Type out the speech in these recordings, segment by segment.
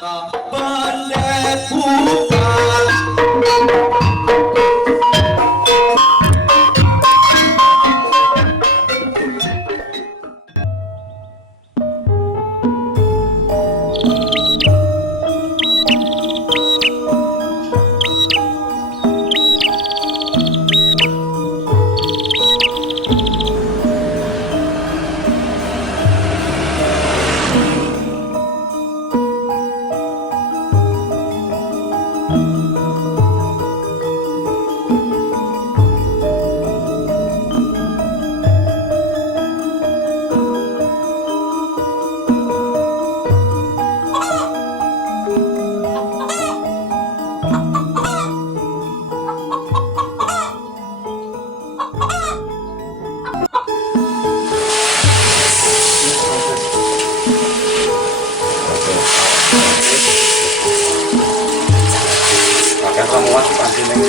tak boleh buka. Pakai ramuan pasti neng.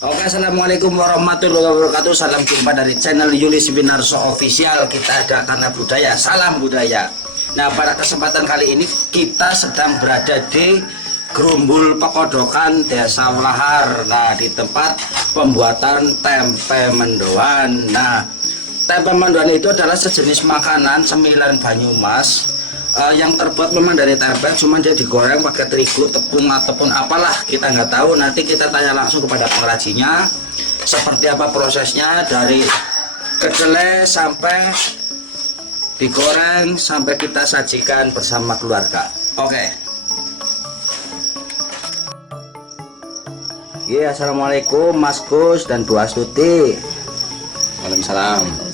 Oke, assalamualaikum warahmatullahi wabarakatuh. Salam jumpa dari channel Yulis Winarso Official. Kita ada karena budaya, salam budaya. Nah, pada kesempatan kali ini kita sedang berada di Grumbul Pekodokan, Desa Walahar. Nah, di tempat pembuatan tempe mendoan. Nah, tempe mendoan itu adalah sejenis makanan cemilan Banyumas yang terbuat memang dari tempe, cuman dia digoreng pakai terigu, tepung ataupun apalah, kita nggak tahu. Nanti kita tanya langsung kepada pengrajinnya seperti apa prosesnya, dari kedelai sampai digoreng sampai kita sajikan bersama keluarga. Oke. Ya, assalamualaikum Mas Gus dan Bu Astuti. Waalaikumsalam.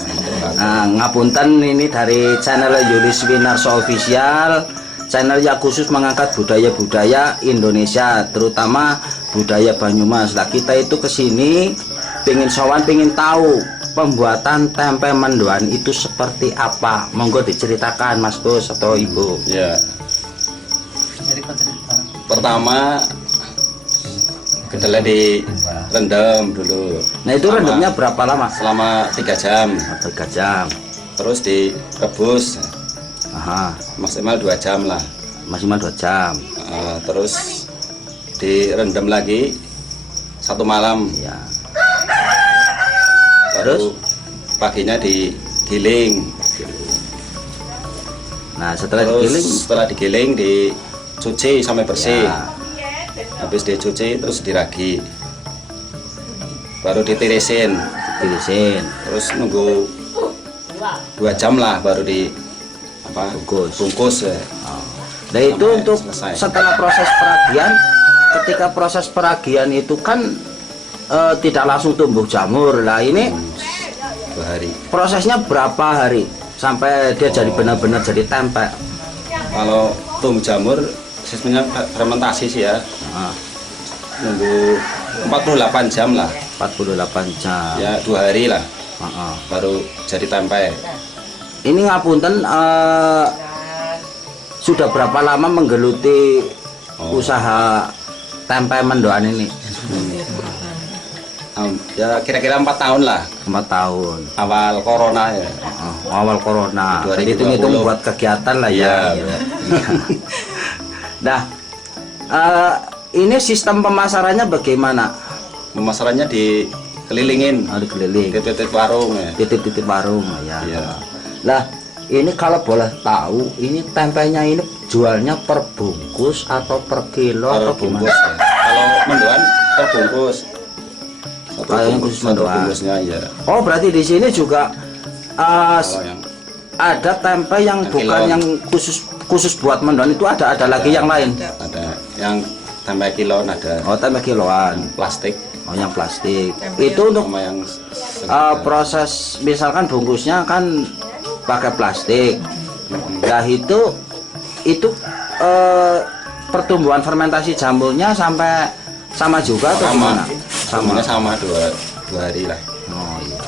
Nah, ngapunten, ini dari channel Yulis Winarso Official, channel yang khusus mengangkat budaya-budaya Indonesia, terutama budaya Banyumas. Nah, kita itu kesini pengen sowan, pengen tahu pembuatan tempe mendoan itu seperti apa. Monggo diceritakan Mas Gus atau Ibu. Ya. Pertama kedelai direndam dulu. Nah, itu rendamnya berapa lama? Selama 3 jam. 3 jam. Terus direbus. Aha. Maksimal 2 jam lah. Maksimal 2 jam. Terus direndam lagi 1 malam. Ya. Baru paginya digiling. Nah, setelah Terus digiling, setelah digiling dicuci sampai bersih. ya, Habis dicuci terus diragi, baru ditirisin, terus nunggu 2 jam lah baru bungkus ya. Nah, itu Sampai untuk selesai. setelah proses peragian. Ketika proses peragian itu kan tidak langsung tumbuh jamur. Lah, ini 2 hari. prosesnya berapa hari sampai dia jadi benar-benar jadi tempe? Kalau tumbuh jamur sistemnya fermentasi sih ya, nunggu 48 jam lah. 48 jam. Ya 2 hari lah Heeh. baru jadi tempe. Ini ngapunten, sudah berapa lama menggeluti usaha tempe mendoan ini? Ya kira-kira 4 tahun lah. 4 tahun. Awal corona ya. Awal corona. 2020. Jadi hitung-hitung buat kegiatan lah ya. Iya. Nah, ini sistem pemasarannya bagaimana? Pemasarannya di kelilingin. Harus keliling. Titik warung ya. Titip-titip warung ya. Iya. Lah, ini kalau boleh tahu, ini tempenya ini jualnya per bungkus atau per kilo Per atau bungkus gimana? ya. Kalau mendoan per bungkus. Kalau yang khusus satu mendoan. bungkusnya ya. Oh, berarti di sini juga Kalau yang ada tempe yang Yang bukan kiloan. yang khusus buat mendoan itu ada lagi yang lain. ada yang tempe kilon ada. Oh, tempe kiloan. Plastik Oh, yang plastik. Itu untuk sama yang proses misalkan bungkusnya kan pakai plastik. Nah, itu pertumbuhan fermentasi jamurnya sampai sama juga atau gimana? Sama. Sama dua hari lah. Oh iya.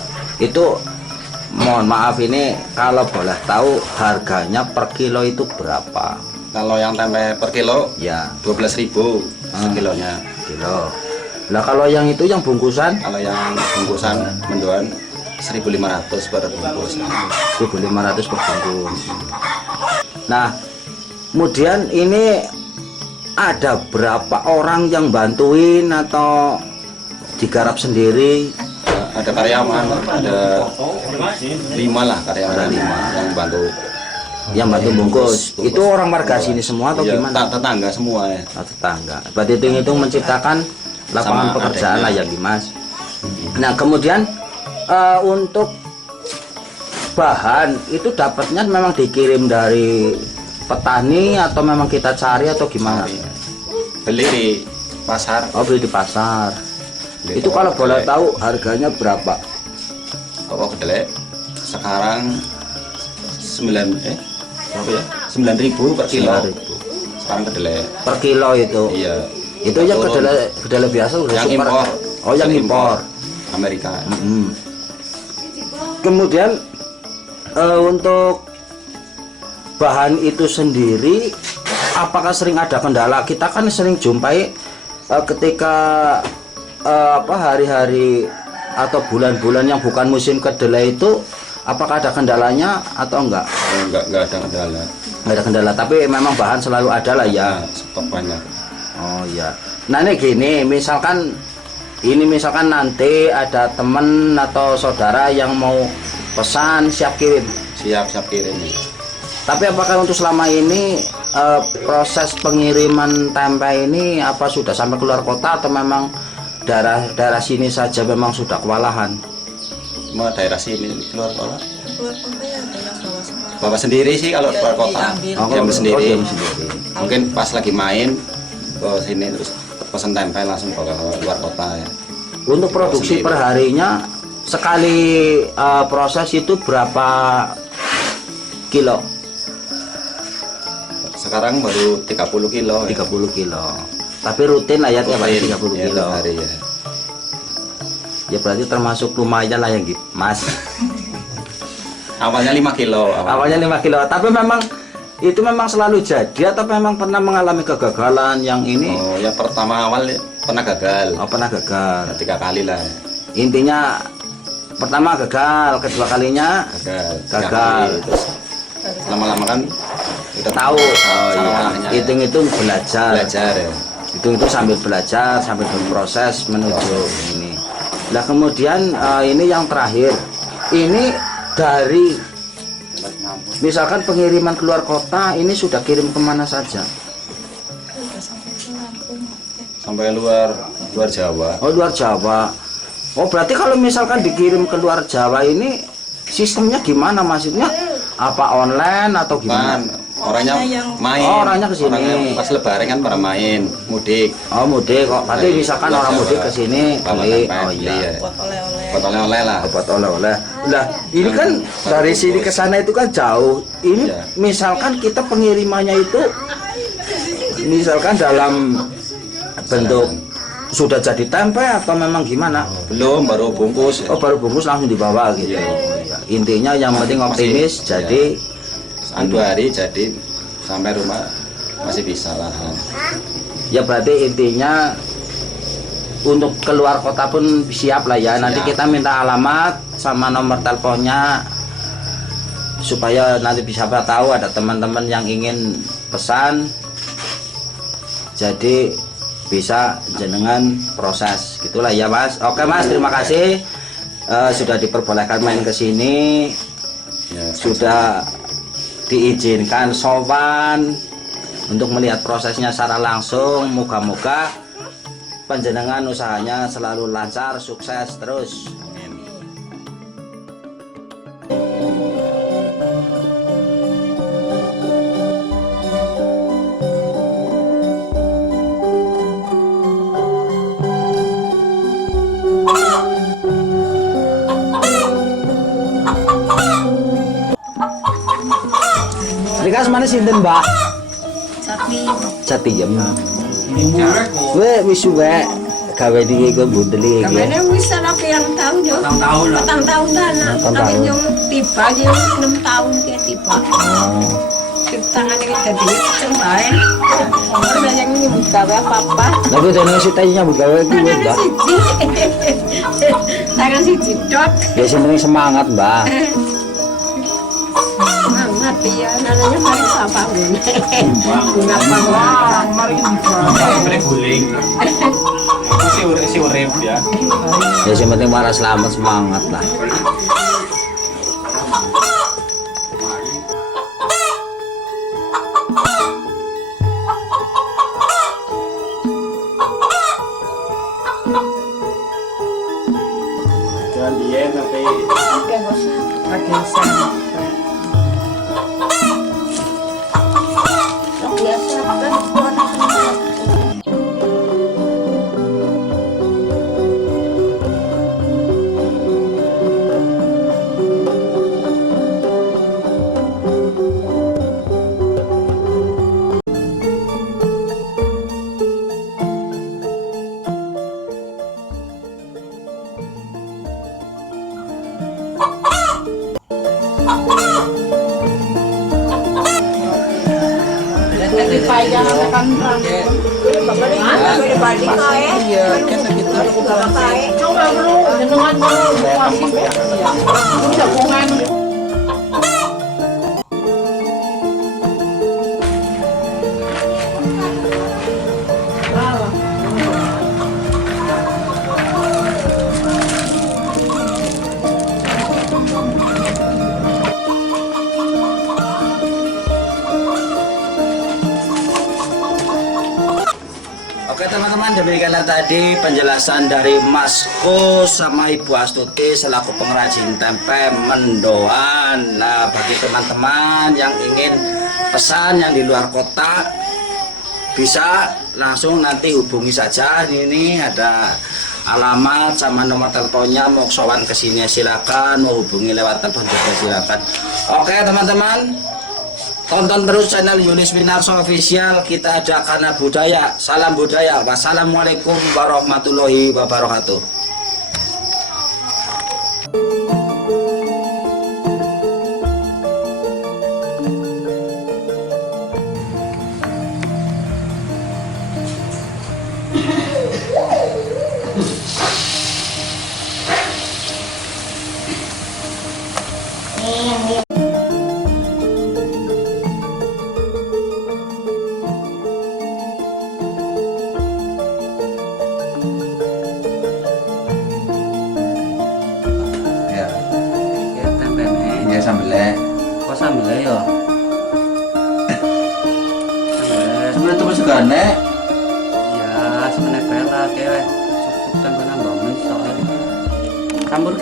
Itu mohon maaf ini kalau boleh tahu harganya per kilo itu berapa? Kalau yang tempe per kilo Ya, 12.000 sekilonya. kilo. Nah, kalau yang itu yang bungkusan Kalau yang bungkusan mendoan 1.500 per bungkus. 1.500 per bungkus. Nah, kemudian ini ada berapa orang yang bantuin atau digarap sendiri? Ada karyawan, ada 5 lah karyawan, 5 yang bantu. Yang bantu bungkus itu orang warga sini semua atau Iya, gimana? tetangga semua ya. Oh, tetangga. Berarti itu menciptakan lapangan Sama pekerjaan lah adanya. ya Dimas. Nah, kemudian untuk bahan itu dapatnya memang dikirim dari petani atau memang kita cari atau gimana? Beli di pasar. Oh, beli di pasar. Beli Itu kalau toko boleh kedelai. tahu harganya berapa? Toko kedelai sekarang 9.000 per kilo. 9.000 Sekarang kedelai. per kilo itu. Iya. Itu yang Turun. kedelai biasa udah Yang super. impor. Oh, yang impor. Amerika. Kemudian untuk bahan itu sendiri apakah sering ada kendala? Kita kan sering jumpai ketika hari-hari atau bulan-bulan yang bukan musim kedelai itu, apakah ada kendalanya atau enggak? Enggak ada kendala. Enggak ada kendala, tapi memang bahan selalu ada lah ya. Nah, stok banyak. Oh iya. Nah, ini gini, misalkan nanti ada temen atau saudara yang mau pesan siap kirim. Siap kirim. Tapi apakah untuk selama ini proses pengiriman tempe ini apa sudah sampai keluar kota atau memang daerah sini saja memang sudah kewalahan? Cuma daerah sini keluar kota. Keluar kota ya ada yang bawa sama. Bawa sendiri sih kalau keluar kota. Diambil. Diambil sendiri. diambil sendiri. Mungkin pas lagi main ke sini terus pesan tempe langsung bawa ke luar kota ya. Untuk produksi sendiri. perharinya sekali proses itu berapa kilo? Sekarang baru 30 kilo. 30 kilo. Tapi rutin lah ya tiap hari 30 Ya, kilo. tiap hari ya. Ya berarti termasuk lumayan lah ya gitu, Mas. Awalnya 5 kilo. Awalnya 5 kilo. Tapi memang itu memang selalu jadi atau memang pernah mengalami kegagalan yang ini? Oh, yang pertama awal ya, pernah gagal. Oh, pernah gagal. 3 kali lah. Intinya pertama gagal, kedua kalinya Gagal. 3 Gagal. kali. Terus lama-lama kan udah tahu. Oh iya. salahnya. Hitung-hitung Belajar ya. Itu sambil belajar, sambil berproses menuju ini. Nah, kemudian ini yang terakhir. Ini dari misalkan pengiriman keluar kota ini sudah kirim kemana saja? Udah sampai ke Lampung. Sampai luar Jawa. Oh, luar Jawa. Oh, berarti kalau misalkan dikirim ke luar Jawa ini sistemnya gimana, maksudnya? Apa online atau gimana? Orangnya yang- main. Oh, orangnya kesini. Orangnya pas lebaran kan pada main, mudik. Oh, mudik kok. Berarti Dari misalkan luar orang Jawa. mudik ke sini Bawa beli. tempe, Oh beli iya. ya. Buat oleh-oleh. Buat oleh-oleh lah. Obat oleh-oleh. Nah, ini kan dari sini ke sana itu kan jauh. Ini Iya. misalkan kita pengirimannya itu misalkan dalam bentuk sudah jadi tempe atau memang gimana? Belum, baru bungkus. Oh, baru bungkus langsung dibawa gitu. Iya. Oh, iya. Intinya yang penting optimis Masih, jadi 2 hari jadi sampai rumah masih bisa lah. ya berarti intinya untuk keluar kota pun siap lah ya. Nanti Siap. kita minta alamat sama nomor teleponnya supaya nanti bisa tahu ada teman-teman yang ingin pesan. Jadi bisa jenengan proses gitulah ya Mas. Oke Mas, terima kasih sudah diperbolehkan main ke sini, Ya, sudah diizinkan sowan untuk melihat prosesnya secara langsung. Moga-moga panjenengan usahanya selalu lancar, sukses terus. Rikas mana sinten Mbak? Satiem. We wis suwe gawe iki kok bundeli iki. Kamane wis ana pirang tahun yo. Petang tahun kan. Tapi yo tiba yo 6 tahun ke tiba. Tangane dadi kenceng bae. Ora yang nyebut gawe apa-apa. Lah kok dene sitanya nyambut gawe iki wis, Mbak. Tangan siji dot. Ya sing penting semangat, Mbak. Semangat ya, namanya mari sapa ngene. Bunga pawang. Boleh guling. Si urip ya. Ya sing penting para selamat, semangat lah. Jangan diet tapi Oke teman-teman, demikianlah tadi penjelasan dari Mas Ko sama Ibu Astuti selaku pengrajin tempe mendoan. Nah, bagi teman-teman yang ingin pesan yang di luar kota, bisa langsung nanti hubungi saja. Ini ada alamat sama nomor teleponnya. Mau sowan ke sini silakan, mau hubungi lewat telepon juga silakan. Oke teman-teman, tonton terus channel Yulis Winarso Official. Kita ada karena budaya. Salam budaya. Wassalamualaikum warahmatullahi wabarakatuh. ya sambelnya. Kok sambel ya? Sambelnya itu masih gane. Ya, sebenarnya kayak cukup tempe nambah soalnya. Campur